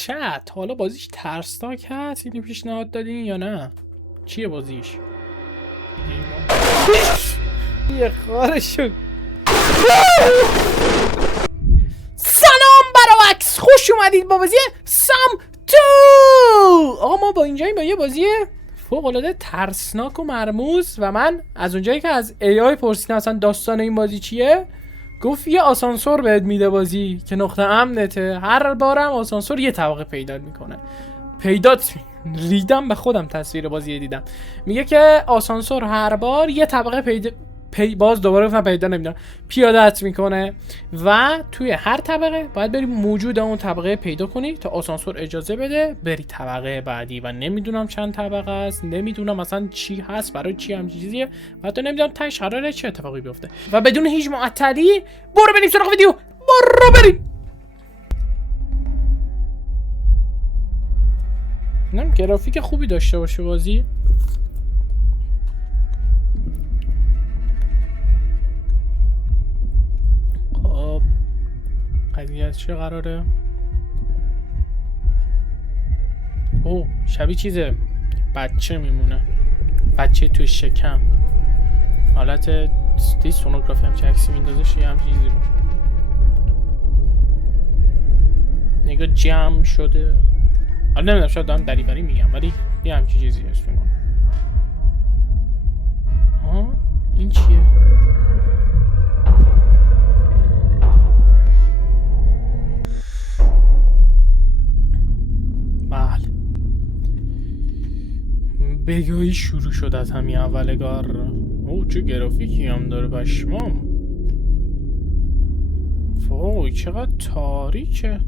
چت حالا بازیش ترسناک هست؟ اینو پیشنهاد دادین یا نه؟ چیه بازیش؟ یه خارشو. سلام براوکس، خوش اومدید با بازی سام 2. آقا ما با اینجاییم با یه بازی فوق العاده ترسناک و مرموز و من از اونجایی که از AI پرسیدم اصلا داستان این بازی چیه، گفت یه آسانسور بهت میده بازی که نقطه امنته، هر بارم آسانسور یه طبقه پیدا میکنه. ریدم به خودم تصویر بازی دیدم، میگه که آسانسور هر بار یه طبقه باز دوباره گفتم پیدا نمیدونم پیاده‌ات میکنه و توی هر طبقه باید بری موجود اون طبقه پیدا کنی تا آسانسور اجازه بده بری طبقه بعدی و نمیدونم چند طبقه است، نمیدونم اصلا چی هست، برای چی هم چیزیه و حتی نمیدونم تاش قراره چه اتفاقی بیفته و بدون هیچ معطلی برو بریم سراغ ویدیو. برو بریم. نم گرافیک خوبی داشته باشه بازی. خب قضیه از چه قراره؟ اوه شبیه چیزه بچه میمونه، بچه توی شکم، حالت دی سونوگرافی هم چه عکسی میندازش یه هم چیزی بود. نگاه جمع شده. حالا نمیدونم شاید دارم دریوری میگم ولی یه همچین چیزی هست فکر کنم. ها این چیه؟ بله بگاهی شروع شد از همین اولگار. اوه چه گرافیکی هم داره پشمام. وای چقدر تاریکه.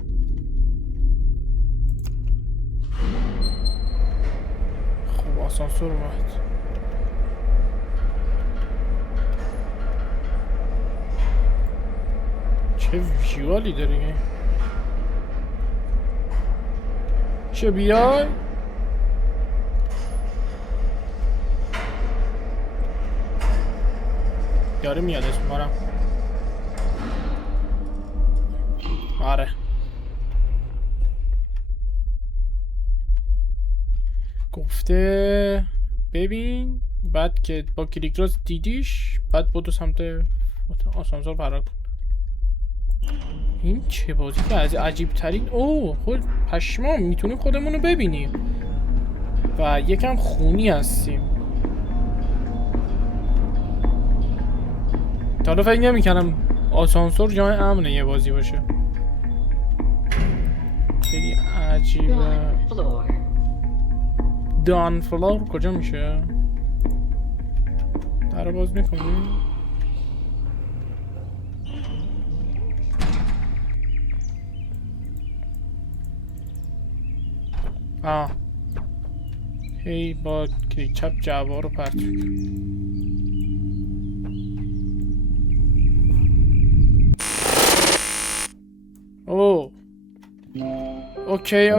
خب آسانسور اومد. چه ویژوالی داره. چه بیای؟ یاره میاد اسم بارم. آره گفته ببین بعد که با کلیک راست دیدیش بعد بودو سمت آسانسور فرار کن. این چه بازی که از عجیب ترین. اوه خود پشمام میتونیم خودمونو ببینیم و یکم خونی هستیم. تا حالا فکر نمی‌کردم آسانسور جای امنه یه بازی باشه. خیلی عجیبه. دان فلور کجا میشه؟ در رو باز میکنیم. هی با کلیک چپ جعبه رو پرت اوه اوکی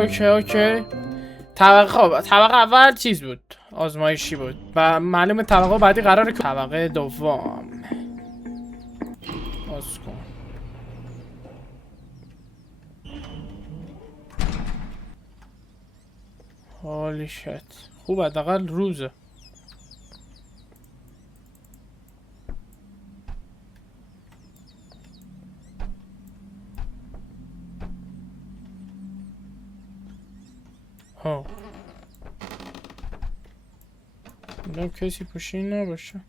طبقه اول چیز بود، آزمایشی بود و معلومه طبقه بعدی قراره که طبقه دوم باز کن. هالی شت خوب حداقل روزه. ها میدونم کسی پشین نباشه.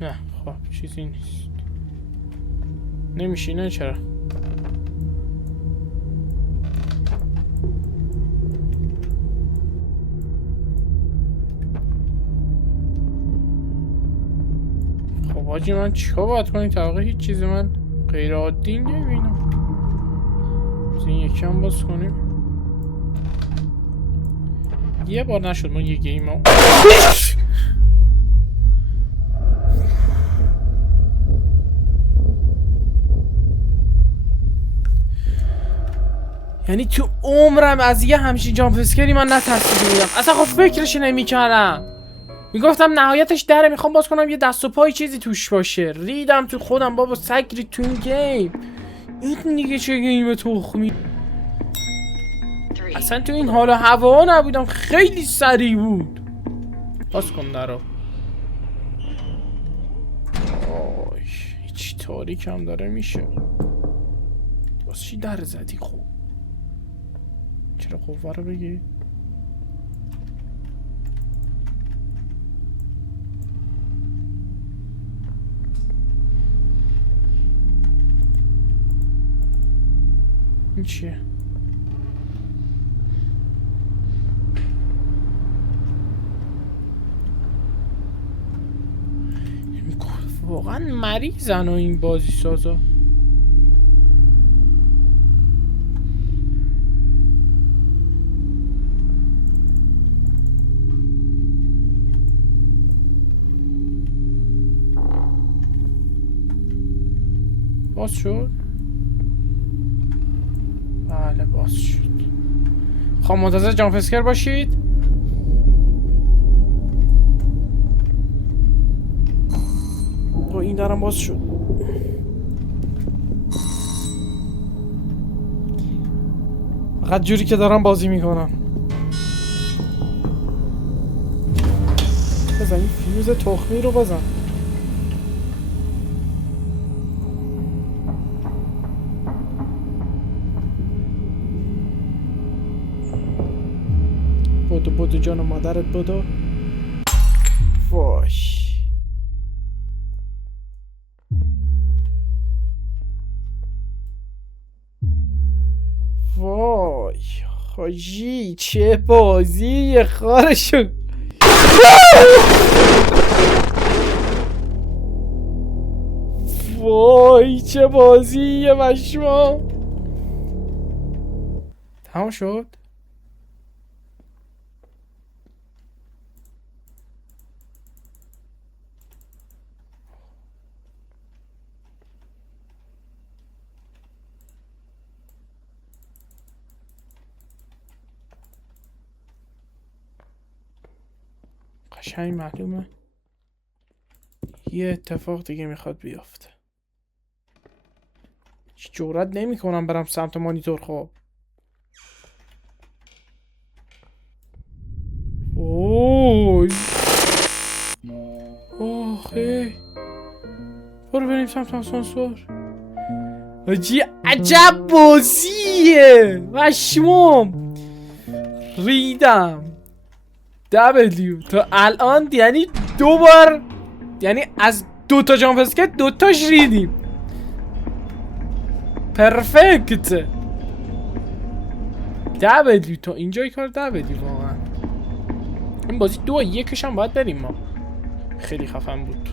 نه خب چیزی نیست. نمیشینه چرا؟ خب حاجی من چیکار باید کنیم؟ طبقه هیچ چیز من غیر عادی نمیبینم. این یکی هم باز کنیم. یه بار نشد ما یه گیم ها. یعنی تو عمرم از یه همچین جامپ اسکری من نترسیده بودم اصلا. خب فکرش نمی‌کردم. میگفتم نهایتش دره، میخوام باز کنم یه دست و پای چیزی توش باشه. ریدم تو خودم بابا، سگ رید تو این گیم. این دیگه چه گیم تخمی. اصلا تو این حال و هوا نبودم، خیلی سریع بود. باز کن درو. آی هیچ تاریک هم داره میشه. باز چی در زدی؟ خوب چرا قوه رو بگی؟ این چیه؟ واقعا مریضن این بازی سازا. باز شد؟ بله باز شد. خب منتظر جامپ باشید. با این درم باز شد. فقط جوری که دارم بازی میکنم. بزن این فیوز تخمی رو بزن. بودو جان و مادرت بودو. وای وای حاجی چه بازی خارشو. وای چه بازی مشما. تمام شد. قشنگ معلومه یه اتفاق دیگه میخواد بیافته. هیچ جرئت نمیکنم برم سمت مانیتور. خب اوه آخه برو بریم سمت آسانسور. حاجی عجب بازیه مشموم. ریدم. دبلیو تا الان یعنی 2 بار، یعنی از 2 تا جامپ اسکر 2 تاش ریدیم. پرفکت. دبلیو تا اینجای کار دبلیو واقعا. این بازی 2-1 هم باید بریم ما. خیلی خفن بود.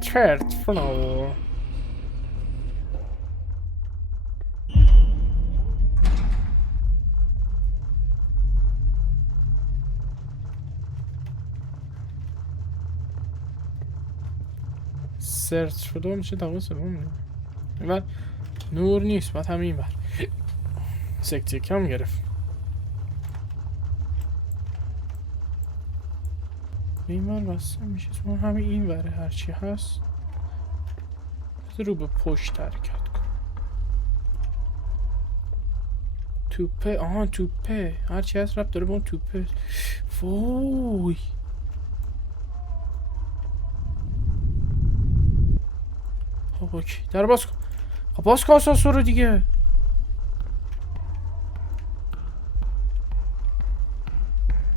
Third floor. سرچ شده میشه تمام سوم. این نور نیست، باید همین بر سکتی کم گرفت. این بر بسته میشه چون همین این بره هرچی هست رو به پشت حرکت کن. توپه. آها توپه هرچی هست رب داره با اون توپه. وای خب اوکی در باز کن. خب باز کن آسانسور رو دیگه.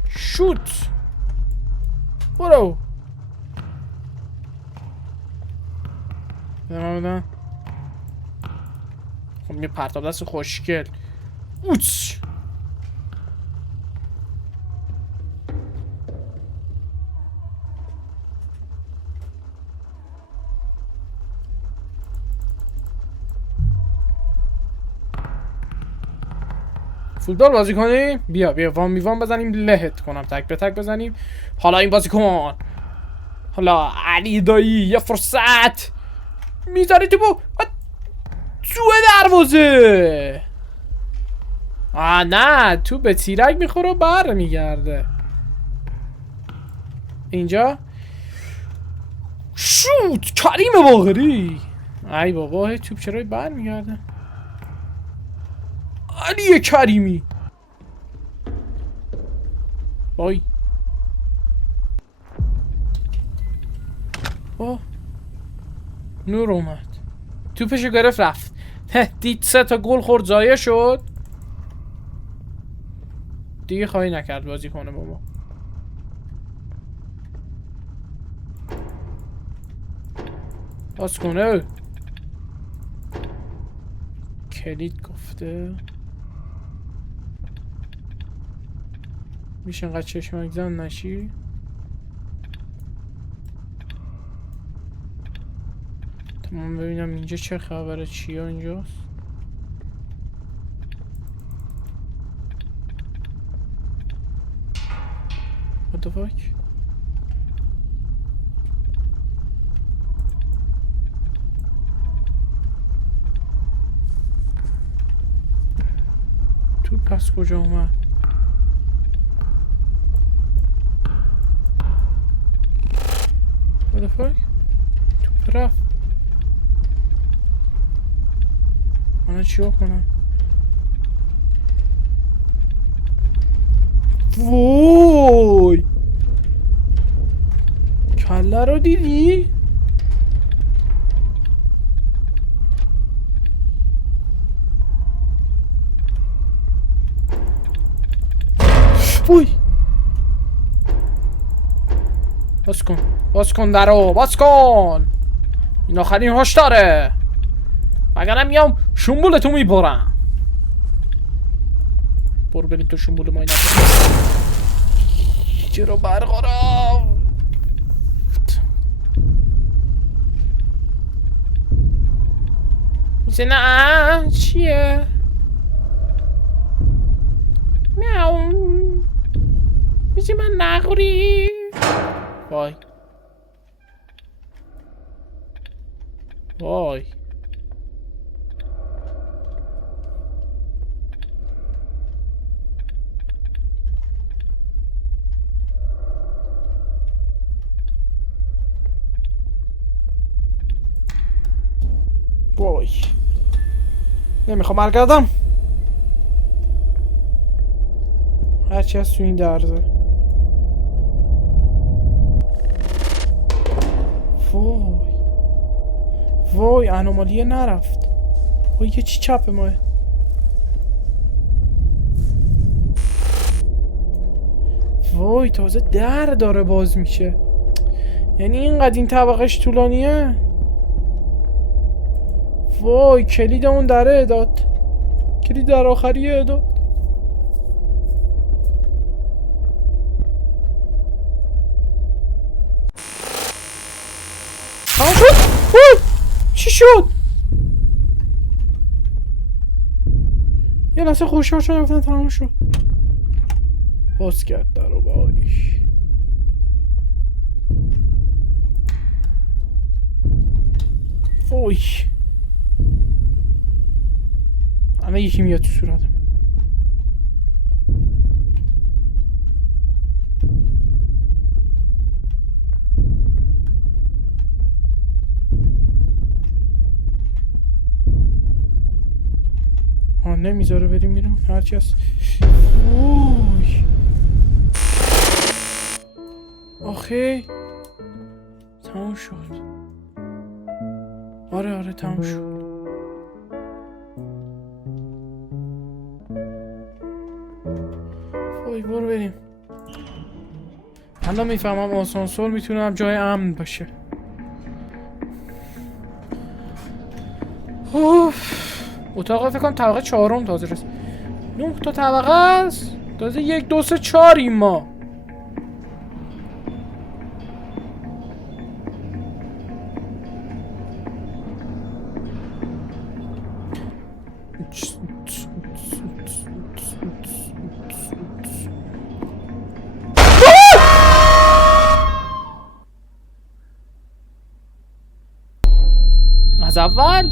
شوت برو. بدن خب یه پرتاب دست خوشگل. اوچ فوتبال بازی کنیم. بیا وام میوان بزنیم لهت کنم تک به تک بزنیم. حالا این بازی کن. حالا علی دایی یه فرصت میذاری تو دروازه. نه تو به تیرک میخوره و بر میگرده. اینجا شوت کریم باقری. ای بابا توپ چرا بر میگرده؟ علی کریمی. وای نور اومد، توپشو گرفت رفت. دید 3 تا گل خورد ضایع شد دیگه، خواهی نکرد بازی کنه با ما. باز کنه. کلید گفته میشه انقدر چشمک زن نشی. من ببینم اینجا چه خبره، چیه اینجاست. What the fuck؟ تو پس کجا اومد؟ What the fuck؟ تو رفت. من چیو کنم؟ وای کله رو دیدی؟ وای باز کن درو باز کن. این آخرین هشداره وگرنه میام شنبولتو میبرم. برو بریم تو شنبول ما. اینا چرا برقرار میشه؟ نه چیه؟ میاو میشه من نخوری؟ وای وای وای نمیخوام برگردم. هرچی از تو این درزه. وای انومالیه نرفت. وای یه چی چپ ماه. وای تازه در داره باز میشه، یعنی اینقدر این طبقش طولانیه. وای کلید اون دره داد، کلید در آخریه داد. تمام شد؟ وای چی شد؟ یه لحظه خوشحال شدم گفتن تمام شد. باز کرد درو. وای وای الان یکی میاد تو صورتم. نمیذاره بریم میرم هرچی هست. اوی آخه تمام شد. آره تمام شد. وای برو بریم. الان میفهمم آسانسور میتونم جای امن باشه. اتاق فکر کنم طبقه 4 تازه رسید. 9 تا طبقه است تازه. 1 2 3 4 ما. از اول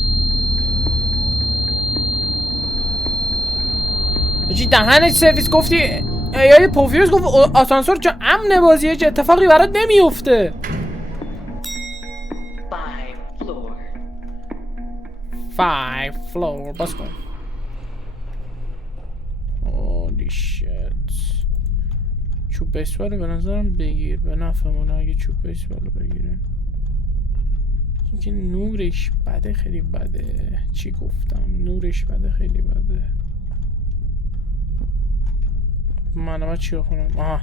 چی دهنت سرویس گفتی ای پوفیوز گفت آسانسور چه امن بازیه، چه اتفاقی برات نمیفته. 5 floor باز کن. holy shit. چوب بیسبال به نظرم بگیر، به نفعمونه اگه چوب بیسبال بگیره. اینکه نورش بده، خیلی بده. چی گفتم؟ نورش بده، خیلی بده. من چی بخونم؟ آها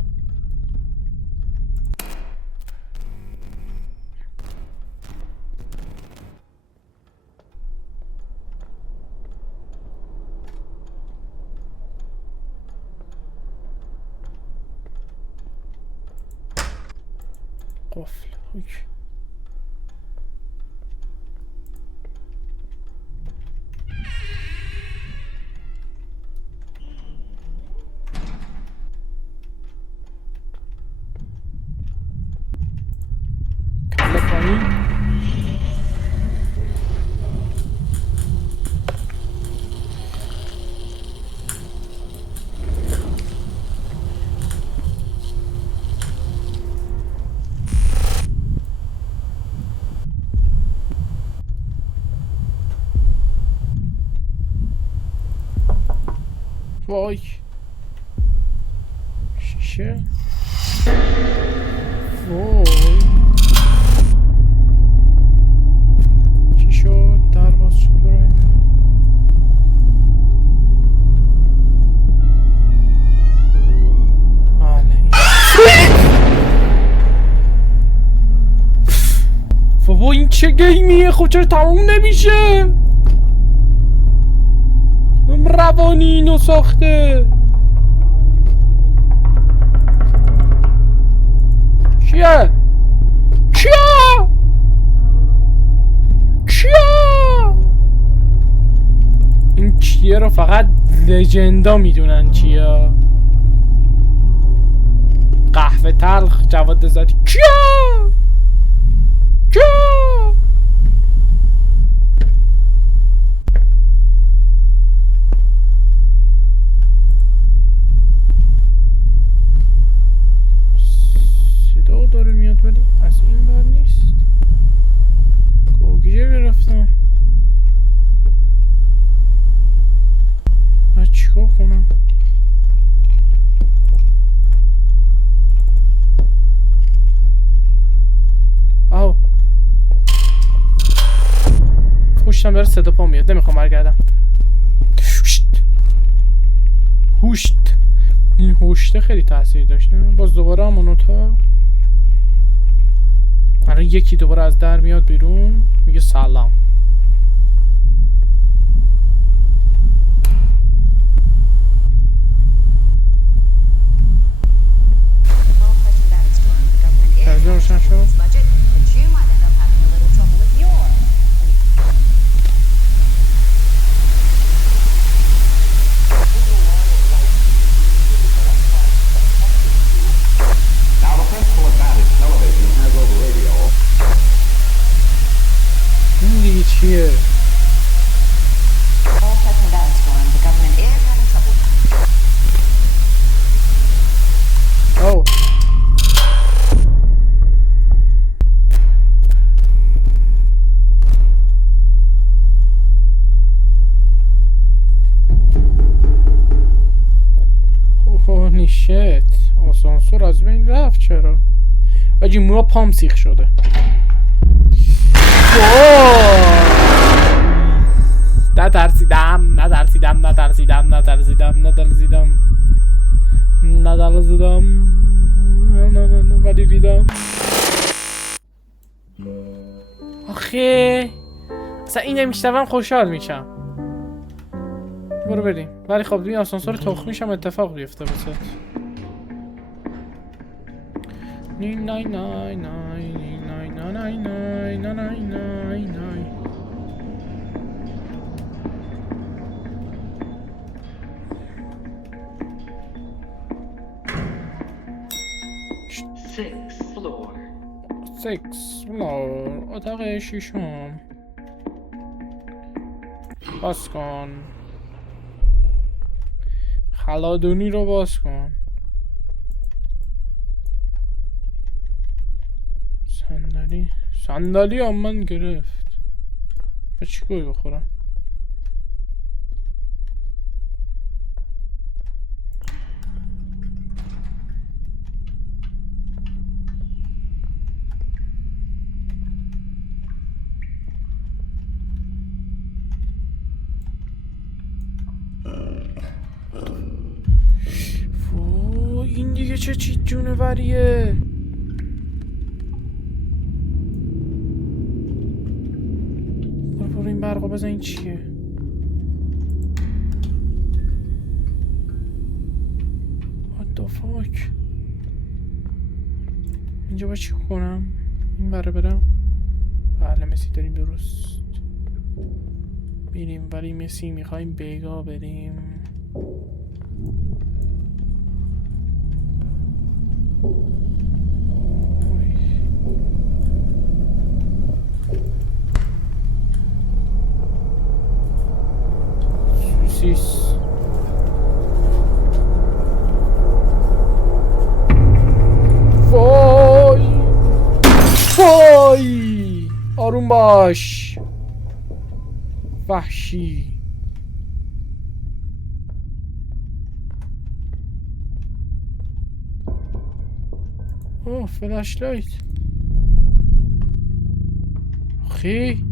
قفل. اوکی. کله پایین. وای شیشه. وای چی شد؟ در باز شد برای بابا این چه گیمیه؟ خب چرا تموم نمیشه؟ روانی اینو ساخته چیه؟ چیه؟ این چیه رو فقط لژندا میدونن چیه. قهوه تلخ جواد زدی چیه؟ صدا داره میاد ولی از این بر نیست. گوگیره گرفتم. باید چیکار کنم؟ آو پشتم داره صدا پا میاد، نمیخوام برگردم. هوشت. این هوشته خیلی تاثیر داشت. باز دوباره همون اتاق. الان یکی دوباره از در میاد بیرون میگه سلام. تلویزیون روشن شد. این دیگه چیه؟ او اوه شت. آسانسور از بین رفت. چرا؟ آجی موها پام سیخ شده. نترسیدم ولی ریدم. آخه اصلا این نمیشتم خوشحال میشم. برو بریم. ولی خب این آسانسور تخمیشم اتفاق بیفته بسید. نی نای نای نای نای نای نای نای نای نای. 6 floor اتاق ششم. باز کن. پلادونی رو باز کن. صندلی هم من گرفت. به چی گوی بخورم؟ این دیگه چه چیت جونوریه؟ برو این برقا بزن. این چیه؟ What the fuck؟ اینجا با چی کنم؟ این بره برم؟ بله مثل داریم درست میریم، ولی مثل میخوایم بیگا بریم. سوسیس وای وای آروم باش وحشی. اوه فلش لایت. خیلی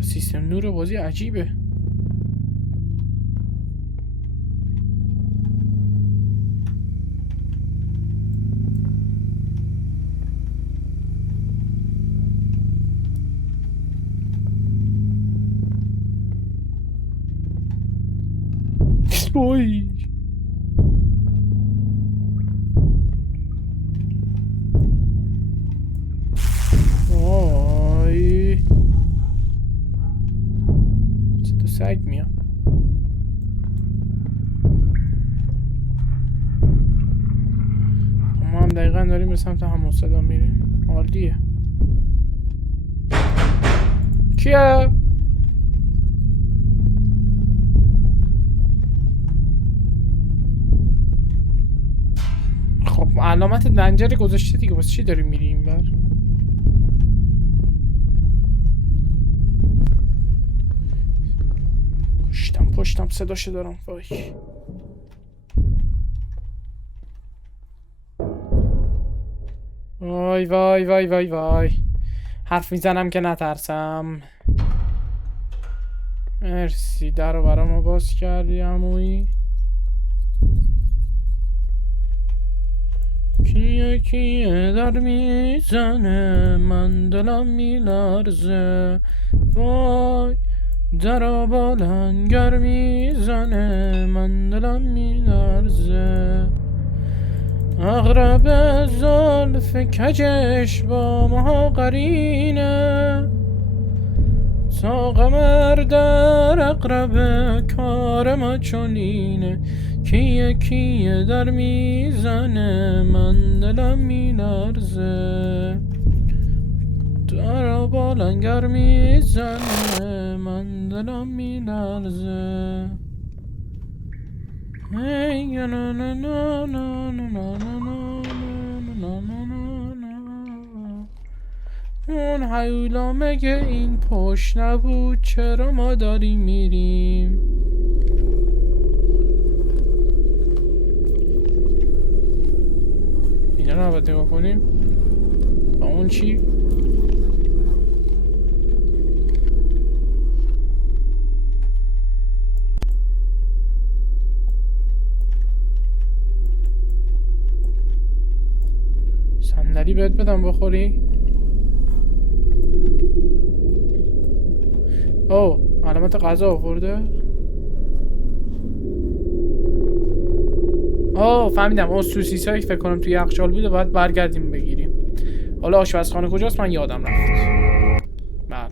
سیستم نور بازی عجیبه. وای وای صدا سگ میاد. ما هم دقیقا داریم به سمت همون صدا میریم. عالیه. کیه؟ خب علامت دنجر گذاشته دیگه، واسه چی داریم میریم این بر؟ پشتم صداشو دارم. وای وای وای وای وای حرف میزنم که نترسم. مرسی در رو برای ما باز کردی عمویی. کیه کیه در میزنه من دلم میلرزه. وای در بالنگر میزنه من دلم میلرزه. اغرب زلف کجش با ما قرینه. تا قمر در اقرب کار ما چنینه. کیه کیه در میزنه من دلم میلرزه. در بالنگر میزنه من دلم میلرزه. ای نا نا نا نا نا نا نا نا. اون هیولا مگه این پشت نبود؟ چرا ما داریم میریم؟ اینا رو باید نگاه کنیم. با اون چی؟ صندلی بهت بدم بخوری؟ اوه علامت غذا آورده. اوه فهمیدم اون سوسیس هایی فکر کنم توی یخچال بوده، باید برگردیم بگیریم. حالا آشپزخانه کجاست؟ من یادم رفت. بله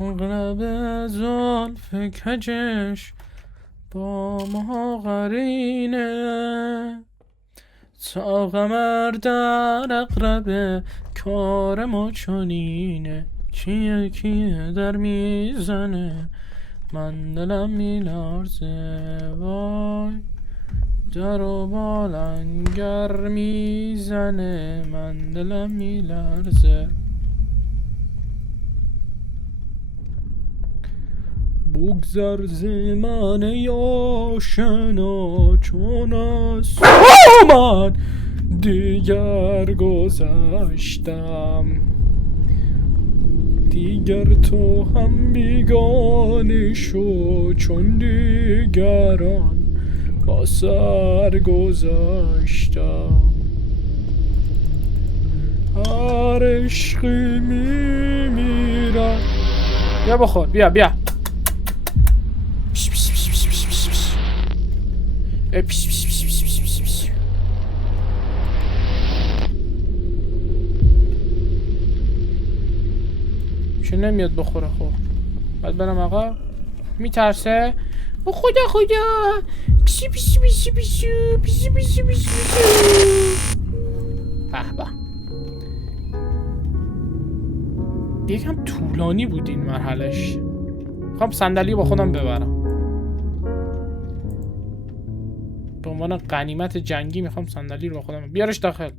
اغرب زلف کجش با ما قرینه. تا قمر در اقرب کار ما چنینه، کیه در میزنه من دلم میلرزه، وای در و بالنگر میزنه من دلم میلرزه. بگذر ز من ای آشنا چون از من دیگر گذشتم، دیگر تو هم بیگانه شو چون دیگران با سر گذاشتم. هر عشقی میمیرم. بیا بخور، بیا بیا. چه نمیاد بخوره؟ خب باید برم آقا. میترسه؟ او خدا خدا. پیشی پیشی پیشی پیشی پیشی پیشی پیشی. به به، یکم طولانی بود این مرحلهش. میخوام صندلی با خودم ببرم به عنوان غنیمت جنگی. میخوام صندلی رو با خودم بیارش داخل.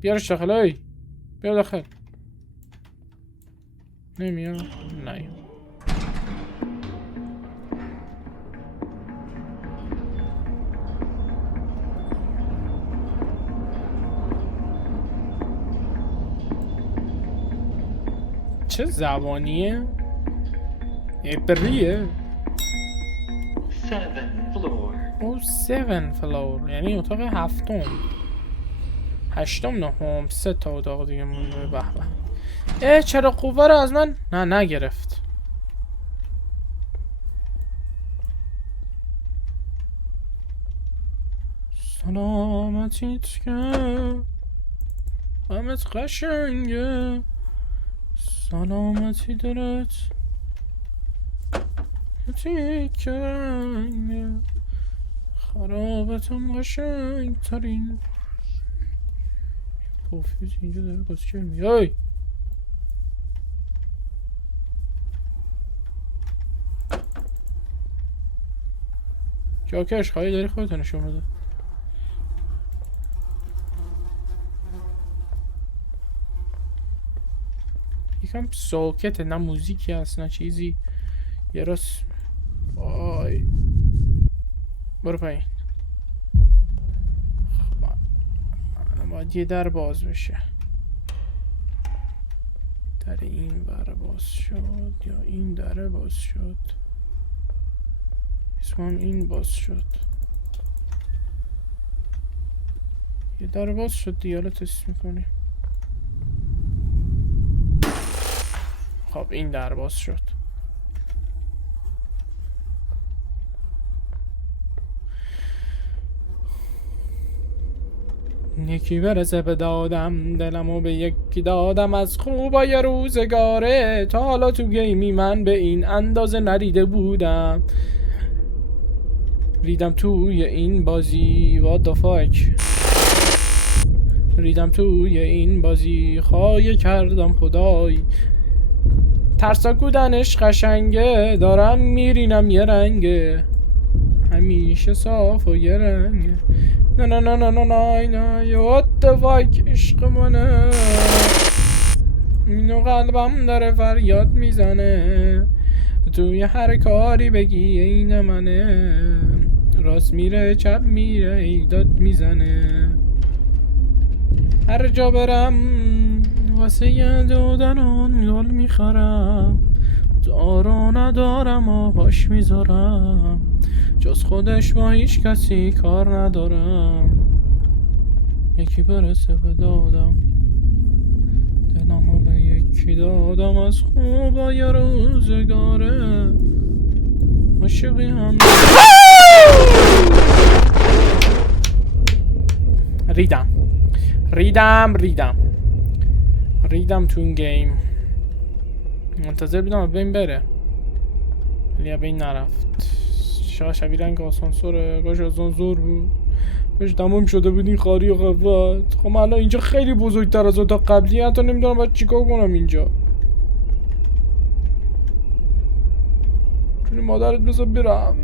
بیارش داخل. ای بیا داخل. نمیاد. نه چه زبانیه؟ عبریه. 7 فلور یعنی اتاق هفتم، هشتم، نهم. 3 تا اتاق دیگه مونده. به به. چرا قوه رو از من نگرفت. سلامتیت که همت قشنگه، سلامتی دارد تیکنگه، خرابتم قشنگ ترین. پوفیوز اینجا داره کسکر میای. جاکش خواهی داری خودت نشون بده. یکم ساکته، نه موزیکی هست نه چیزی. یه راست آی برو پایین. خب باید یه در باز بشه. در این بر باز شد یا این در باز شد؟ اسمم این باز شد. یه در باز شد دیگه. حالا تست میکنیم. خب این در باز شد. یکی برسه به دادم، دلمو به یکی دادم از خوبای روزگاره. تا حالا تو گیمی من به این اندازه نریده بودم. ریدم توی این بازی what the fuck. ریدم توی این بازی خواهی کردم خدای. ترساک بودنش قشنگه، دارم میرینم یه رنگه، همیشه صاف و یه رنگه. نه نه نه نه نه نه نه what the fuck. عشق منه اینو قلبم داره فریاد میزنه. توی هر کاری بگی این منه، راست میره چپ میره ایداد میزنه. هر جا برم واسه دادن اون گل میخرم، دارو ندارم و پاش میذارم، جز خودش با هیچ کسی کار ندارم. یکی برسه به دادم، دلمو به یکی دادم از خوبای روزگاره. عاشقی هم ریدم تو این گیم. منتظر بودم به این بره ولی به این نرفت. شبیه رنگ آسانسوره. گاش آسانسور بود بهش تموم شده بود این خاری و قوت. خب من الان اینجا خیلی بزرگتر از اتاق قبلی، حتی نمیدونم باید چیکار کنم اینجا. جون مادرت بذار برم.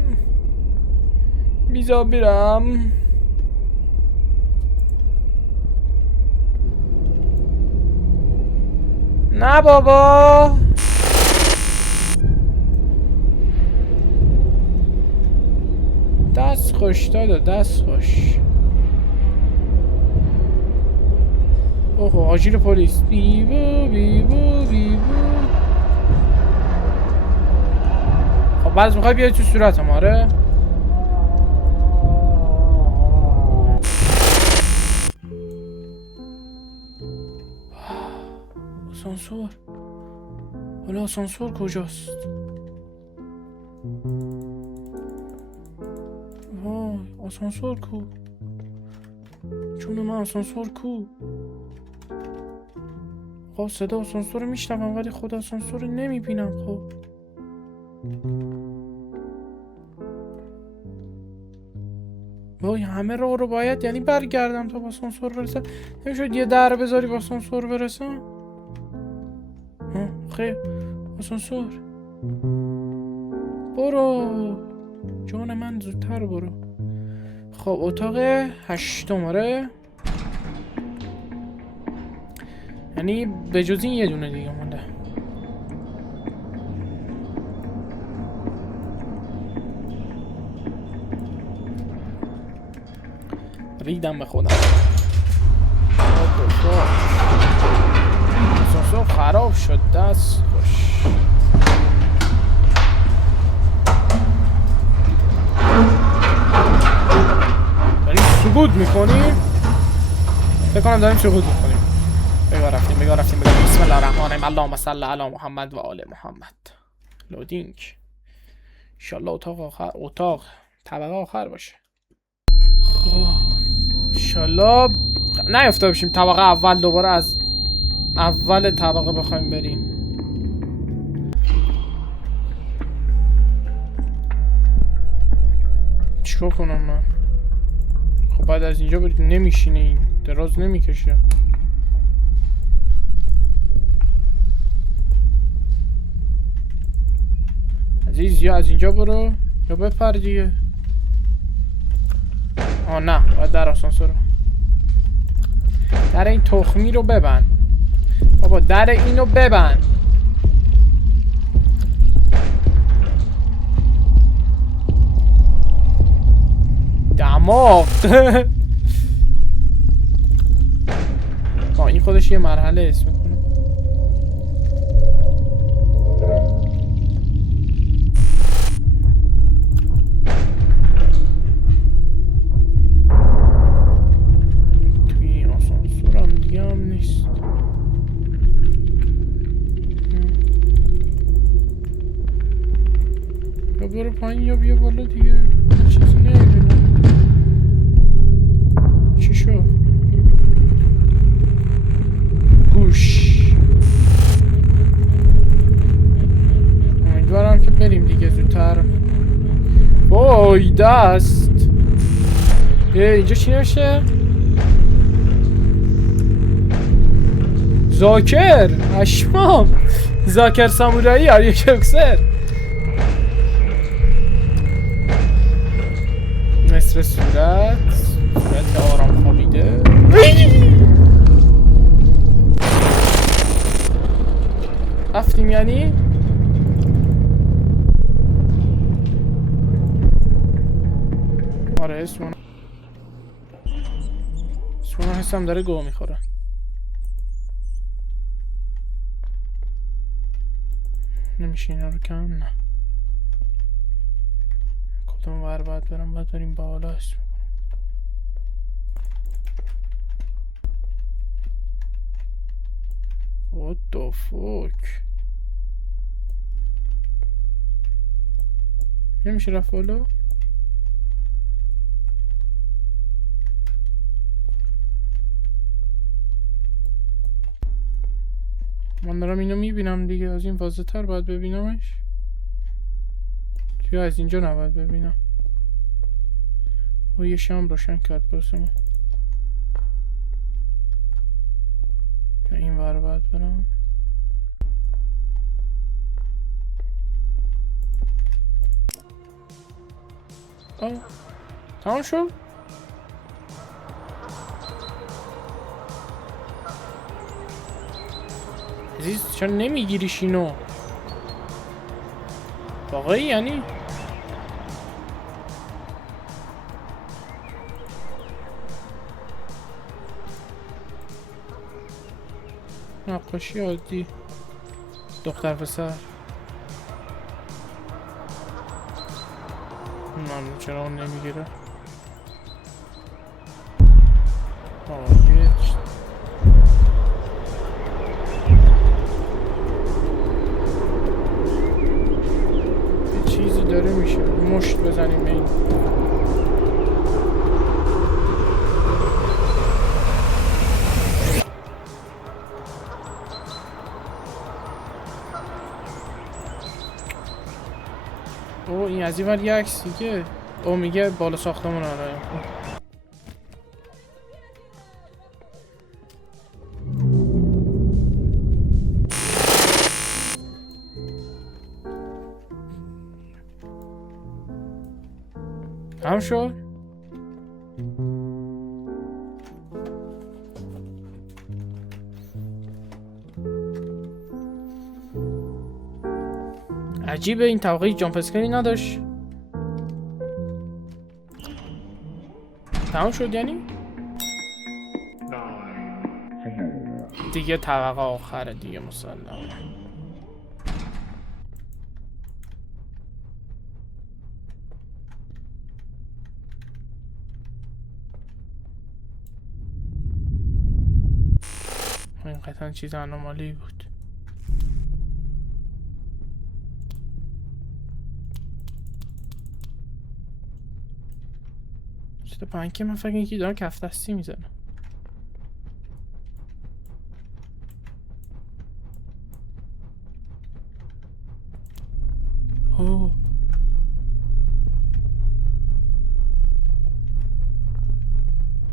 بیزا برم. نه بابا. دست خوش دادا، دست خوش. اوه آژیر پلیس. بیبو بیبو بیبو. خب بعد میخوای بیای تو صورتم. آره آسانسور. حالا آسانسور کجاست؟ وای آسانسور کو؟ چون من آسانسور کو؟ خب صدا آسانسور رو میشنوم ولی خود آسانسور رو نمیبینم. خب وای همه رو باید یعنی برگردم تا با آسانسور برسم. نمیشد یه در بذاری با آسانسور برسم؟ خیلی آسانسور برو جان من، زودتر برو. خب اتاق 8 آره، یعنی به جز این یه دونه دیگه مونده. ریدم به خودم. آسانسور خراب شد. دست خوش. داریم سقوط میکنیم. فکر کنم داریم سقوط میکنیم. بگاه رفتیم بسم الله الرحمن الرحیم. اللهم صل علی محمد و آل محمد. لودینگ. انشالله اتاق طبقه آخر باشه. خب انشالله نیفته بشیم طبقه اول دوباره از اول طبقه بخوایم بریم. چیکار کنم من؟ خب بعد از اینجا برید نمیشینه، این دراز نمیکشه. عزیز یا از اینجا برو یا بپر دیگه. آه نه باید در آسانسور رو در این تخمی رو ببند بابا. در اینو ببند. دماغ. این خودش یه مرحله اسم میکنه. توی آسانسورم دیگه هم نیست. یا برو پایین یا بیا بالا دیگه. چیزی نمیبینم. چی شو؟ گوش. امیدوارم که بریم دیگه زودتر. وای دست. اینجا چی نمیشه؟ زاکر. اشمام. زاکر سامورایی آریو ککسر. نصف صورت آرام خوابیده. رفتیم یعنی؟ آره اسمون حسم داره گوه میخوره. نمیشه اینا رو کم؟ نه. کدوم ور باید برم؟ باید بریم بالا. اسم What the fuck؟ نمیشه رفت بالا؟ من دارم اینو میبینم دیگه، از این واضح تر باید ببینمش. توی از اینجا نباید ببینم. و یه شام روشن کرد باسم. این ور باید برم. آه تمام شد. عزیز چرا نمیگیریش اینو واقعی؟ یعنی نقاشی عادی دختر پسر. من چرا اون نمیگیره؟ یه چیزی داره میشه مشت بزنیم به این. او این از این ور یه عکس دیگه. او میگه بالا ساختمون. آره هم شد. عجیبه این طبقه جامپ اسکری نداشت. تمام شد یعنی؟ دیگه طبقه آخره دیگه مسلم. این قطعا چیز انومالی بود. چطور پنکه من فکر اینکه داره کف دستی میزنه. اوه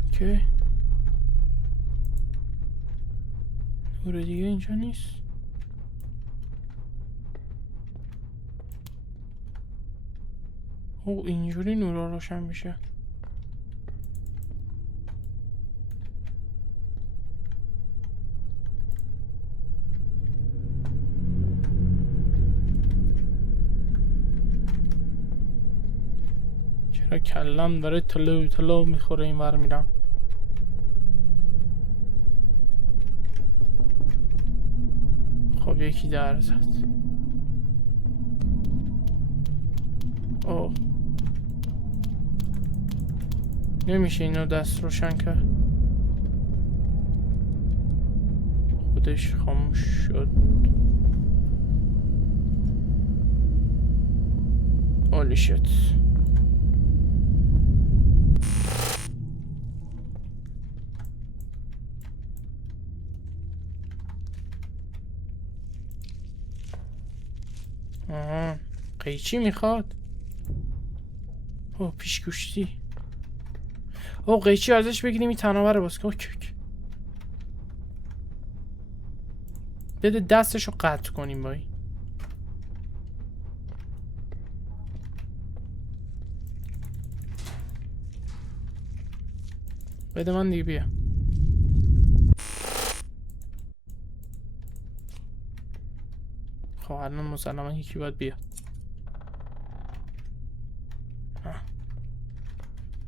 اوکی. نور دیگه اینجا نیست. او اینجوری نورا روشن میشه. چرا کلم داره تلو میخوره این ور میرم. خب یکی در زد. اوه نمیشه اینو دست روشن کرد. خودش خاموش شد. اولی شت. آها قیچی میخواد. اوه پیشگوشتی. اوه قیچی ازش بگیریم این تنابه رو باز کن. بده دستشو قطع کنیم با این. بده من دیگه بیا. خب الان مسلما یکی باید بیا.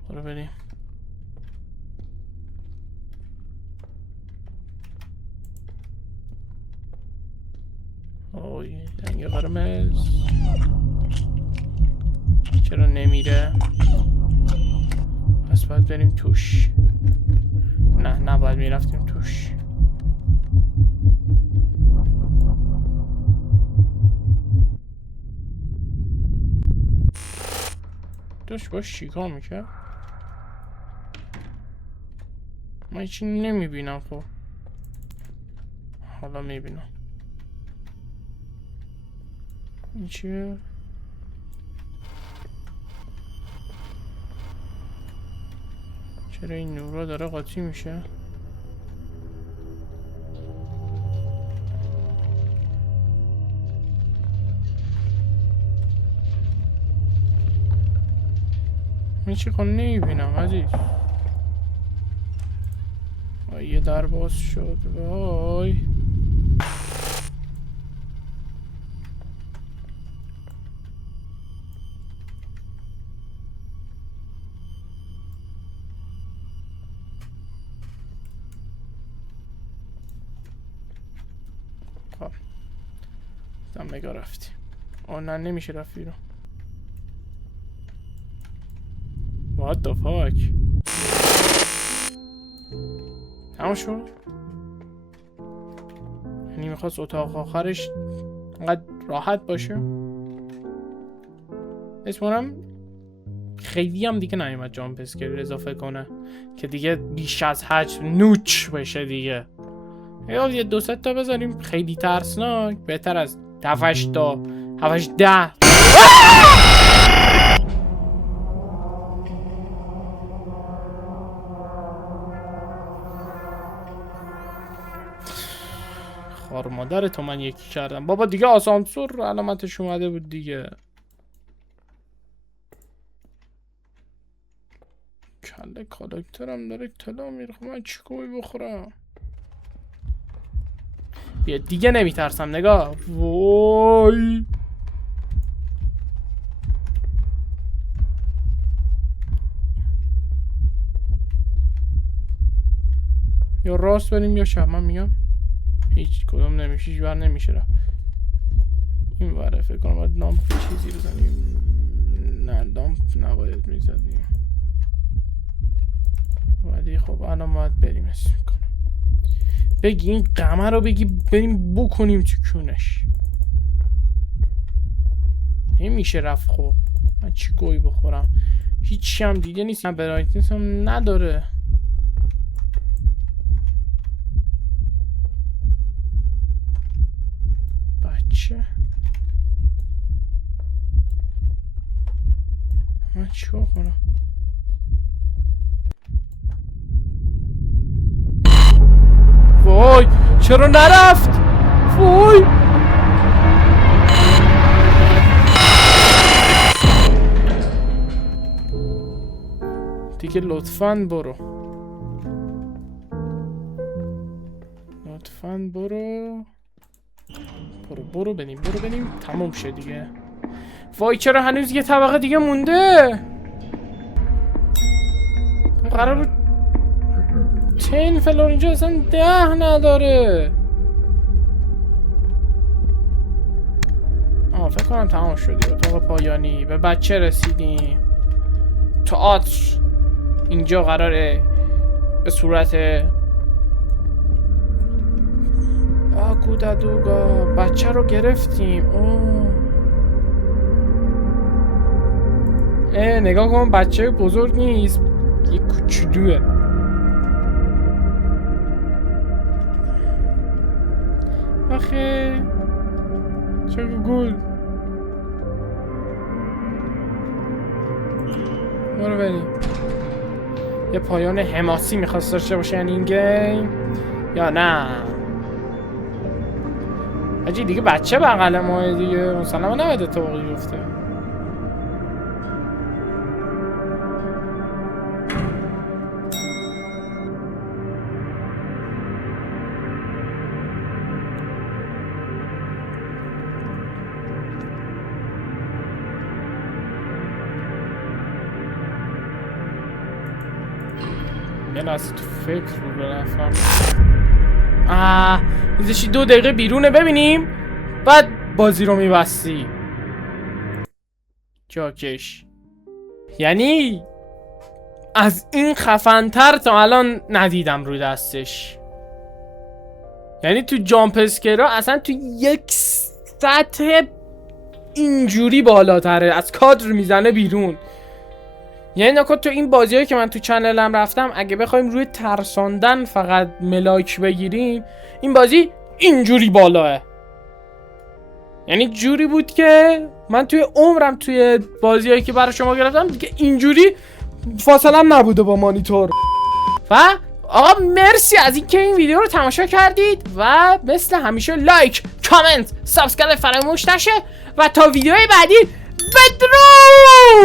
برو بریم. اوه رنگ قرمز چرا نمیره؟ پس باید بریم توش. نه نباید میرفتیم توش. داشت باش چیکار میکرد؟ من هیچی نمیبینم. خب حالا میبینم. این چیه؟ چرا این نورا داره قاطی میشه؟ من چی کنم نمیبینم عزیز. یه در باز شد. وای خب دم نگاه رفتی. نه نمیشه رفت بیرون. What the fuck؟ تمام شد؟ یعنی میخواست اتاق آخرش انقدر راحت باشه؟ اسمونم خیلی هم دیگه نیومد جامپ اسکیل اضافه کنه که دیگه بیش از حد نوچ بشه دیگه. یه 200 تا بذاریم خیلی ترسناک، بهتر از 7 تا 7 10. خار مادر تو من یکی کردم بابا دیگه. آسانسور علامتش اومده بود دیگه. کله کاراکترم داره طلا میره. خب من چیکوی بخورم؟ بیا دیگه نمیترسم. نگاه وای یا راست بریم یا شب. من میگم هیچ کدوم نمیشه. هیچ بر نمیشه رفت. این بره فکر کنم باید لامپ چیزی بزنیم. نه لامپ نباید میزدیم ولی خب الان باید بریم. اسم میکنم بگی این قمر رو بگی بریم بکنیم تو کونش. نمیشه رفت. خب من چی گوی بخورم؟ هیچی هم دیگه نیست. من برایتنس هم نداره. بچه من چی بخورم؟ وای چرا نرفت؟ وای دیگه لطفاً برو. لطفاً برو. برو بریم تموم شه دیگه. وای چرا هنوز یه طبقه دیگه مونده؟ قرار بود 10 فلور اینجا اصلا 10 نداره. فکر کنم تمام شدی. اتاق پایانی به بچه رسیدیم. تئاتر اینجا قراره به صورت کودادوگا بچه رو گرفتیم. نگاه کن بچه بزرگ نیست، یه کوچولوه. آخه چه گل. برو بریم. یه پایان حماسی میخواست داشته باشه یعنی این گیم یا نه؟ حاجی دیگه بچه بغل ماه دیگه مثلا نباید اتفاقی بیفته. یه لحظه تو فکر رو رفتم. میزشی 2 دقیقه بیرونه ببینیم بعد بازی رو میبستی. جاکش یعنی از این خفن‌تر تا الان ندیدم رو دستش. یعنی تو جامپ اسکیرها اصلا تو یک سطح اینجوری بالاتره، از کادر میزنه بیرون. یعنی نکن تو این بازیایی که من تو چنلم رفتم اگه بخوایم روی ترساندن فقط ملاک بگیریم این بازی اینجوری بالاه. یعنی جوری بود که من توی عمرم توی بازیایی که برای شما گرفتم دیگه اینجوری فاصلم نبوده با مانیتور. و آقا مرسی از اینکه این ویدیو رو تماشا کردید و مثل همیشه لایک، کامنت، سابسکرایب فراموش نشه و تا ویدیوهای بعدی بدرود.